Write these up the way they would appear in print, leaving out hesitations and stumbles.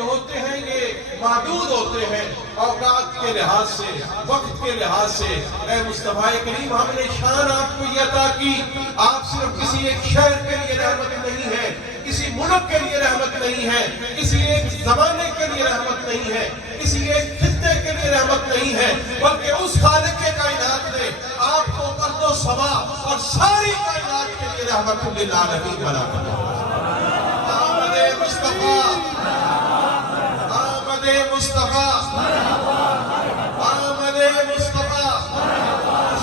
جو ہوتے ہیں یہ محدود ہوتے ہیں اوقات کے لحاظ سے، وقت کے لحاظ سے۔ اے مصطفیٰ کریم، ہم نے شان آپ کو یہ عطا کی، آپ صرف کسی ایک شہر کے لیے رحمت نہیں ہے، کسی ملک کے لیے رحمت نہیں ہے، کسی ایک زمانے کے لیے رحمت نہیں ہے، کسی ایک خطے کے لیے رحمت نہیں ہے، بلکہ اس خالق کائنات نے آپ کو ارض و سما اور ساری کائنات کے لیے رحمت للعالمین بنا دیا۔ آمد مصطفیٰ، آمد مصطفیٰ، آمد مصطفیٰ۔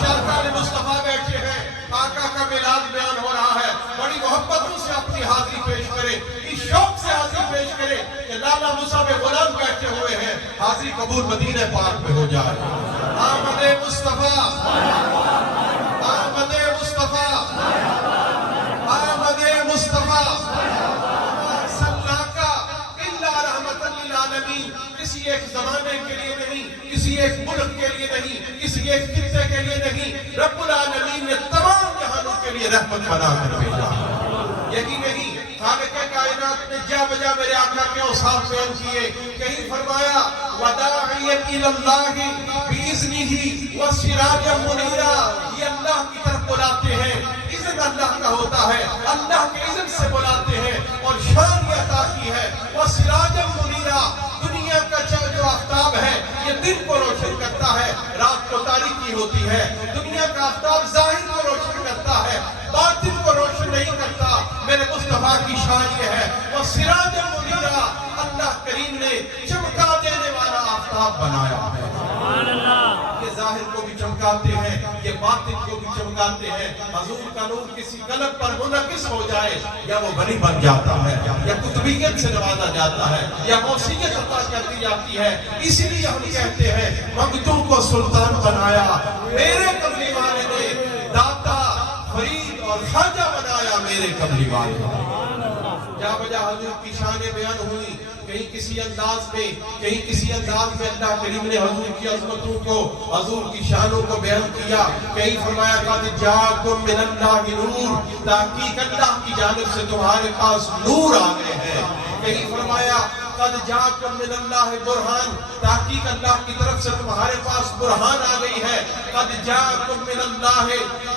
شرکار مصطفیٰ بیٹھے ہیں، آقا کا میلاد بیان ہو رہا ہے، بڑی محبتوں سے اپنی حاضری پیش کرے، اس شوق سے حاضری پیش کرے کہ لالا مصعب غلام بیٹھے ہوئے ہیں، حاضری قبول مدینہ پاک میں ہو جائے۔ آمد مصطفیٰ، آمد مصطفیٰ، آمد مصطفیٰ۔ صلاکا الا رحمت للعالمین، کسی ایک زمانے کے لیے نہیں، کسی ایک ملک کے لیے نہیں، کسی ایک خطے کے لیے نہیں، رب العالمین نے تمام جہانوں کے لیے رحمت بنا کر بھیجا۔ یہی نہیں، خالق کائنات نے جا بجا میرے آقا کے اوصاف بیان کیے، کہیں فرمایا وَدَاعِيًا إِلَى اللَّهِ بِإِذْنِهِ وَسِرَاجًا مُنِيرًا، یہ اللہ کی طرف بلاتے ہیں، اذن اللہ کا ہوتا ہے، اللہ کے اذن سے بلاتے ہیں، اور شان یہ عطا کی ہے وَسِرَاجًا مُنِيرًا، دنیا کا جو آفتاب ہے یہ دن کو روشن کرتا ہے، رات کو تاریکی ہوتی ہے، دنیا کا آفتاب ظاہر کو روشن کرتا ہے، باطن کو روشن نہیں کرتا۔ میرے مصطفیٰ کی شان یہ ہے وَسِرَاجًا مُنِيرًا، اللہ کریم نے چمکا دینے والا آفتاب بنایا ہے۔ یہ ظاہر کو بھی چمکاتے ہیں، یہ باطن کو بھی چمکاتے ہیں۔ حضور کا نور کسی قلب پر منعکس ہو جائے یا وہ ولی بن جاتا ہے، یا قطبیت سے نوازا جاتا ہے، یا غوثیت عطا کر دی جاتی ہے۔ اس لیے ہم کہتے ہیں ممدوح کو سلطان بنایا میرے کملی والے نے، داتا فرید اور خواجہ بنایا میرے کملی والے نے۔ جا بجا حضور کی شانیں بیان ہوئی، کہیں کسی انداز میں، کہیں کسی انداز میں اللہ کریم نے حضور کی عظمتوں کو، حضور کی شانوں کو بیان کیا، کہیں فرمایا قَدْ جَاءَكُم مِّنَ اللَّهِ نُورٌ، تحقیق اللہ کی جانب سے تمہارے پاس نور آ گئے ہیں، کہیں فرمایا قَدْ جَاءَكُم مِّنَ اللَّهِ بُرْهَانٌ، تحقیق اللہ کی طرف سے تمہارے پاس برہان آ گئی ہے، قَدْ جَاءَكُم مِّنَ اللَّهِ،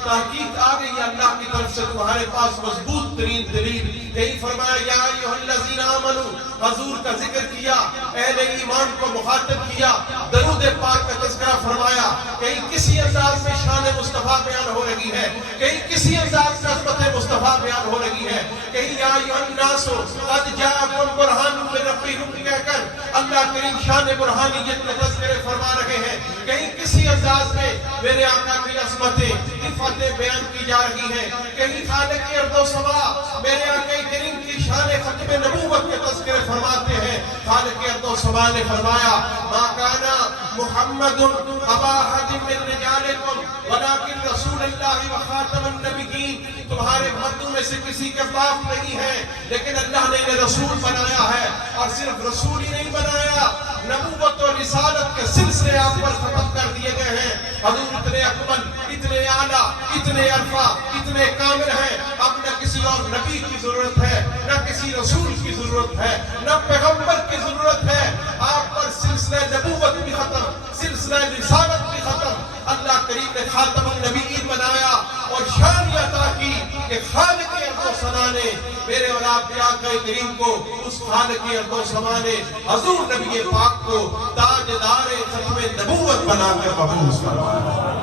تحقیق آ گئی ہے اللہ کی طرف سے تمہارے پاس مضبوط ترین دلیل، کہیں فرمایا یا ایھا الذین آمنوا، حضور کا ذکر کیا، اہل ایمان کو مخاطب کیا، درود پاک کا تذکرہ فرمایا، کہیں کسی انداز میں شان مصطفیٰ بیان ہو رہی ہے، کہیں کسی انداز میں عظمت مصطفیٰ بیان ہو رہی ہے، کہیں یا ایھا الناس قد جاءکم برہان من ربکم کہہ کر اللہ کریم شان برہانیت کا تذکرہ فرما رہے ہیں، کہیں کسی انداز میں میرے آقا کی عظمتیں، عفتیں بیان کی جا رہی ہیں، کہیں خالق ارض و سما میرے آقا کریم کی شان ختم نبوت کے تذکرے فرماتے ہیں۔ خالق ارض و سما نے فرمایا ما کانا محمد ابا احد من رجالکم ولکن رسول اللہ و خاتم النبیین، تمہارے مردوں میں سے کسی کے باپ نہیں ہے، لیکن اللہ نے انہیں رسول بنایا ہے، اور صرف رسول ہی نہیں بنایا، نبوت اور رسالت کے سلسلے آپ پر ختم کر دیے گئے ہیں۔ حضور اتنے اکمل، اتنے اعلیٰ، اتنے عرفہ، اتنے کامل ہیں، اب نہ کسی اور نبی کی ضرورت ہے، نہ کسی رسول کی ضرورت ہے، نہ پیغمبر کی ضرورت ہے، آپ پر سلسلہ نبوت بھی ختم، سلسلہ رسالت بھی ختم۔ اللہ کریم نے خاتم النبیین بنایا اور شان عطا کی کہ خالق ارض و سما نے میرے اور آپ کے آقا کریم کو، اس خالق ارض و سما نے حضور نبی پاک کو تاجدار ختم نبوت بنا کر مبعوث فرمایا۔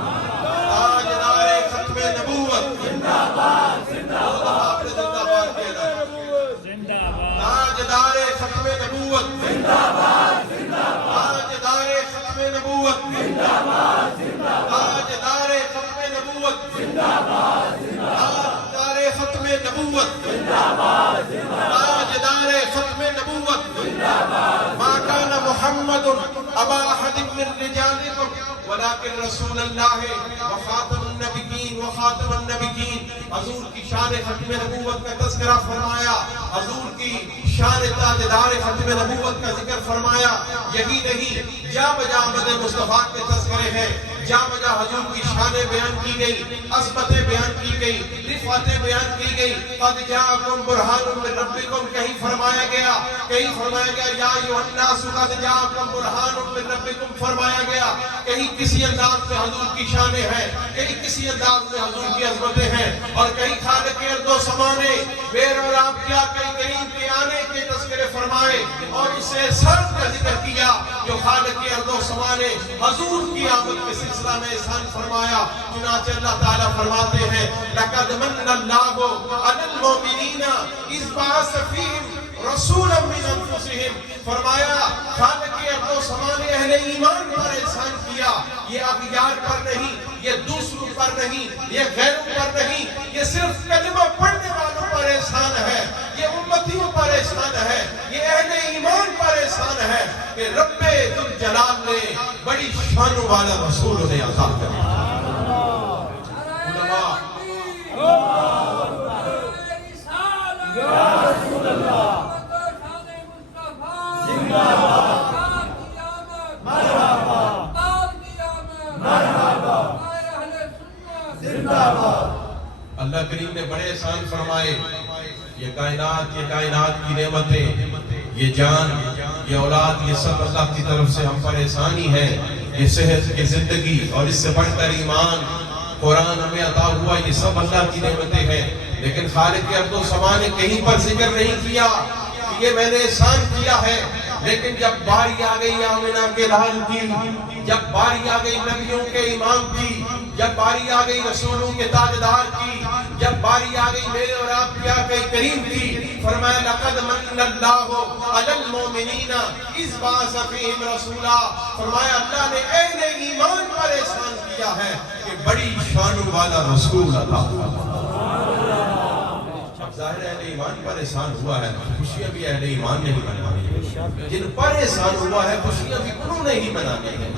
تاجدار ختم نبوت زندہ باد، زندہ باد، زندہ باد کہنا، تاجدار ختم نبوت زندہ باد، زندہ باد، تاجدار ختم نبوت زندہ باد، زندہ باد، تاجدار ختم نبوت زندہ باد، زندہ باد، تاجدار ختم نبوت زندہ باد، زندہ باد، تاجدار ختم نبوت زندہ باد۔ ما کان محمد ابا احد من رجالکم ولکن رسول اللہ وخاتم النبیین وخاتم النبیین، حضور کی شان ختم نبوت کا تذکرہ فرمایا، حضور کی شان تاجدار ختم نبوت کا ذکر فرمایا۔ یہی نہیں، جا بجا آمد مصطفیٰ کے تذکرے ہیں، جا بجا حضور کی شانیں بیان کی گئی، عظمتیں بیان کی گئی، رفعتیں بیان کی گئی۔ قد جاءکم برہان من ربکم کہیں فرمایا گیا، کہیں فرمایا گیا یا ایھا الناس قد جاءکم برہان من ربکم فرمایا گیا۔ کہیں کسی انداز میں حضور کی شانیں ہیں، کہیں کسی انداز میں حضور کی عظمتیں ہیں، اور کہیں خالق ارض و سما نے میرے اور آپ کیا کہ کریم کے آنے کے تذکرے فرمائے اور اسے احسان کا ذکر کیا جو خالق ارض و سما نے حضور کی آمد کے سلسلہ میں احسان فرمایا۔ چنانچہ اللہ تعالیٰ فرماتے ہیں لَقَدْ مَنَّ اللَّهُ عَلَى الْمُؤْمِنِينَ إِذْ بَعَثَ فِيهِمْ رَسُولًا مِّنْ أَنفُسِهِمْ فرمایا خالق ارض و سما نے اہل ایمان پر احسان کیا، یہ اغیار پر نہیں، یہ دوسروں پر نہیں، یہ غیروں پر نہیں، یہ صرف کلمہ پڑھنے والوں پر احسان ہے، یہ امتیوں پر احسان ہے، یہ اہل ایمان پر احسان ہے کہ رب ذوالجلال نے بڑی شانوں والا رسول انہیں عطا کیا۔ اللہ کریم نے بڑے احسان فرمائے، یہ کائنات کی نعمتیں، یہ جان، یہ اولاد، یہ سب اللہ کی طرف سے ہم پر احسان ہی ہے۔ یہ صحت کی زندگی اور اس سے بڑھ کر ایمان قرآن ہمیں عطا ہوا، یہ سب اللہ کی نعمتیں ہیں۔ لیکن خالق ارض و سما نے کہیں پر ذکر نہیں کیا کہ یہ میں نے احسان کیا ہے۔ لیکن جب باری آ گئی آمنہ کے لال کی، جب باری آ گئی نبیوں کے امام کی، جب باری آ گئی رسولوں کے تاجدار کی، جب باری آ گئی میرے اور آپ کے آقا کریم کی، فرمایا لَقَدْ مَنَّ اللَّهُ عَلَى الْمُؤْمِنِينَ إِذْ بَعَثَ فِيهِمْ رَسُولًا فرمایا اللہ نے اہل ایمان پر احسان کیا ہے کہ بڑی شانوں والا رسول عطا ظاہر اہل ایمان پر احسان ہوا ہے، خوشیاں بھی اہل ایمان نے ہی منانی ہیں۔ جن پر احسان ہوا ہے خوشیاں بھی انہوں نے ہی منانی ہیں،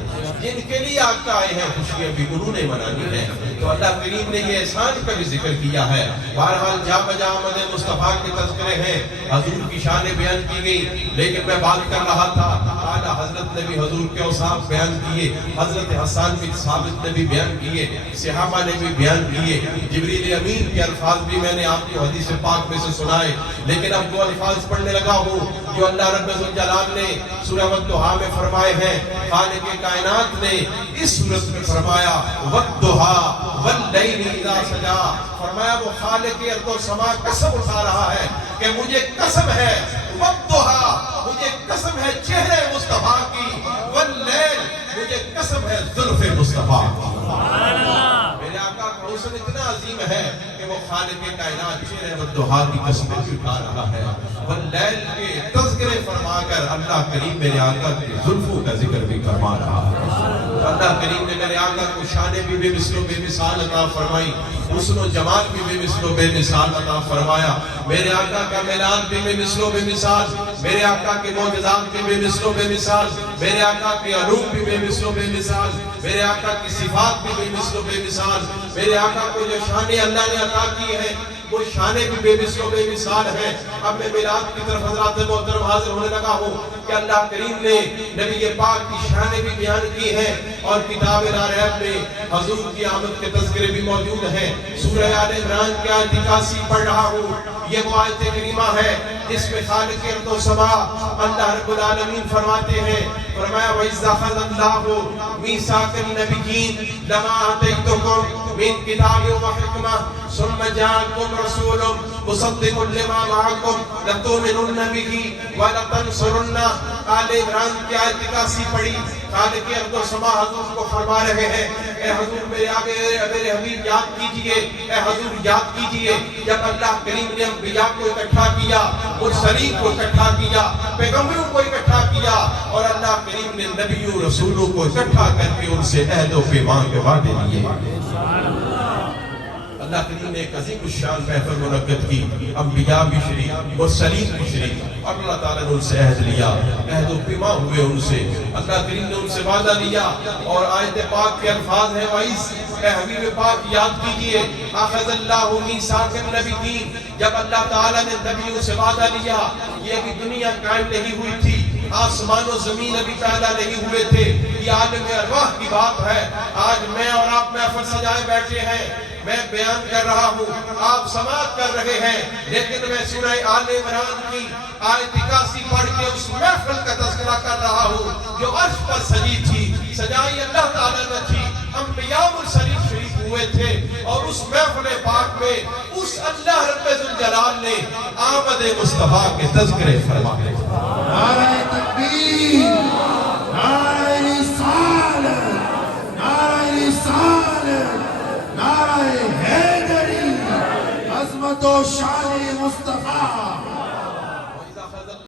جن کے لیے آقا آئے ہیں خوشیاں بھی انہوں نے منانی ہیں۔ تو اللہ کریم نے یہ احسان کا بھی ذکر کیا ہے۔ بہرحال جا بجا آمد مصطفیٰ کے تذکرے ہیں، حضور کی شانیں بیان کی گئی، لیکن میں بات کر رہا تھا اعلیٰ حضرت نے بھی حضور کے اوصاف بیان کیے، حضرت حسان بن ثابت نے بھی بیان کیے، صحابہ نے بھی بیان کیے، جبریل امین کے الفاظ بھی میں نے آپ کو حدیث پاک میں سے سنائے۔ لیکن اب وہ الفاظ پڑھنے لگا ہوں جو اللہ رب ذوالجلال نے سورہ والضحیٰ میں فرمائے ہیں۔ خالق کائنات نے اس صورت میں فرمایا والضحیٰ واللیل اذا سجا، فرمایا وہ خالق ارض و سما قسم اٹھا رہا ہے کہ مجھے قسم ہے والضحیٰ، مجھے قسم ہے چہرے مصطفیٰ کی، واللیل مجھے قسم ہے زلف مصطفیٰ کی۔ میرے آقا کا حسن اتنا عظیم ہے کہ وہ خالق کائنات چہرے والضحیٰ کی قسم اٹھا رہا ہے، واللیل کے تذکرے فرما کر اللہ کریم میرے آقا کی زلفوں کا ذکر بھی فرما رہا ہے۔ اللہ کریم نے میرے آقا کو شانیں بھی بے مثل و بے مثال عطا فرمائی، حسن و جمال بھی بے مثل و بے مثال عطا فرمایا۔ میرے آقا کا میلاد بھی بے مثل و بے مثال، میرے آقا کے معجزات بھی بے مثل و بے مثال، میرے آقا کے علوم بھی بے مثل و بے مثال، میرے آقا کی صفات بھی بے مثل و بے مثال، میرے آقا کو جو شانیں اللہ نے عطا کی ہیں وہ شانیں بھی بے مثل و بے مثال ہیں۔ اب میں میلاد کی طرف حضرات محترم حاضر ہونے لگا ہوں کہ اللہ کریم نے نبی پاک کی شانیں بھی بیان کی ہیں اور کتاب لا ریب میں حضور کی آمد کے تذکرے بھی موجود ہیں۔ سورہ آل عمران کی آیت 81 پڑھ رہا ہوں، یہ وہ آیت کریمہ ہے جس میں خالق ارض و سما اللہ رب العالمین فرماتے ہیں، فرمایا وَإِذْ أَخَذَ اللَّهُ مِيثَاقَ النَّبِيِّينَ لَمَا آتَيْتُكُم مِّن کتاب وحکمہ ثُمَّ جَاءَكُمْ رَسُولٌ مُصَدِّقٌ لِمَا مَعَكُمْ لَتُؤْمِنُنَّ بِهِ وَلَتَنصُرُنَّهُ۔ آل عمران کی آیت 81 پڑھی، خالق ارض و سما حضور کو فرما رہے ہیں اے حضور میرے آگے میرے حبیب یاد کیجئے، اے حضور یاد کیجئے جب اللہ کریم نے انبیاء کو اکٹھا کیا، مرسلین کو اکٹھا کیا، پیغمبروں کو اکٹھا کیا اور اللہ کریم نے نبیوں رسولوں کو اکٹھا کر کے ان سے عہد و پیمان کے وعدے لیے۔ اللہ کریم نے ایک عظیم الشان محفل منعقد کی، انبیاء بھی شریک، مرسلین بھی شریک، اور اللہ تعالیٰ نے ان سے عہد لیا، عہد و پیما ہوئے ان سے، اللہ کریم نے ان سے وعدہ لیا اور آیت پاک کے الفاظ ہیں وَإِذْ اے حبیب پاک یاد کیجئے اخذ اللہ میثاق النبیین، جب اللہ تعالیٰ نے نبیوں سے وعدہ لیا، یہ ابھی دنیا قائم نہیں ہوئی تھی، آسمان و زمین ابھی پیدا نہیں ہوئے تھے، یہ عالم ارواح کی بات ہے۔ آج میں اور آپ محفل سجائے بیٹھے ہیں، میں بیان کر رہا ہوں، آپ سماعت کر رہے ہیں، لیکن میں سورہ آل عمران کی آیت 81 پڑھ کے اس محفل کا تذکرہ کر رہا ہوں جو عرش پر سجی تھی، سجائی اللہ تعالیٰ نے تھی، انبیاء مرسلین شریف ہوئے تھے، اور اس محفل پاک میں اس اللہ رب ذوالجلال نے آمد مصطفیٰ کے تذکرے فرمائے۔ نعرہ تکبیر، نعرہ رسالت، نعرہ رسالت، نعرہ حیدری، عظمت و شان مصطفیٰ۔